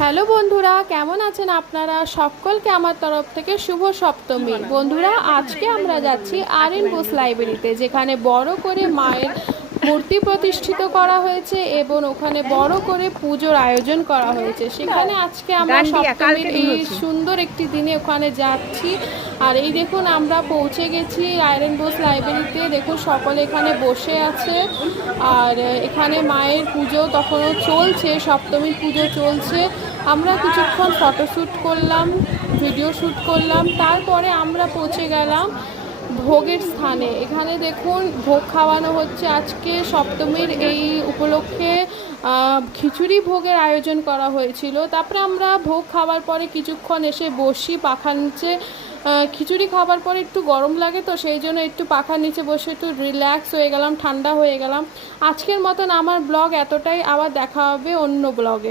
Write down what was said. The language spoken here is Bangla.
হ্যালো বন্ধুরা, কেমন আছেন আপনারা? সকলকে আমার তরফ থেকে শুভ সপ্তমী। বন্ধুরা, আজকে আমরা যাচ্ছি আরএন বোস লাইব্রেরিতে, যেখানে বড় করে মায়ের মূর্তি প্রতিষ্ঠিত করা হয়েছে এবং ওখানে বড় করে পুজোর আয়োজন করা হয়েছে। সেখানে আজকে আমরা সপ্তমীর এই সুন্দর একটি দিনে ওখানে যাচ্ছি। আর এই দেখুন, আমরা পৌঁছে গেছি আরএন বোস লাইব্রেরিতে। দেখুন, সকলে এখানে বসে আছে আর এখানে মায়ের পুজো তখনও চলছে, সপ্তমীর পুজো চলছে। আমরা কিছুক্ষণ ফটোশ্যুট করলাম, ভিডিও শ্যুট করলাম, তারপরে আমরা পৌঁছে গেলাম ভোগের স্থানে। এখানে দেখুন, ভোগ খাওয়ানো হচ্ছে আজকে সপ্তমীর এই উপলক্ষে। খিচুড়ি ভোগের আয়োজন করা হয়েছিল। তারপরে আমরা ভোগ খাওয়ার পরে কিছুক্ষণ এসে বসি পাখার নিচে। খিচুড়ি খাবার পরে একটু গরম লাগে, তো সেই জন্য একটু পাখার নিচে বসে একটু রিল্যাক্স হয়ে গেলাম, ঠান্ডা হয়ে গেলাম। আজকের মতন আমার ব্লগ এতটাই, আবার দেখা হবে অন্য ব্লগে।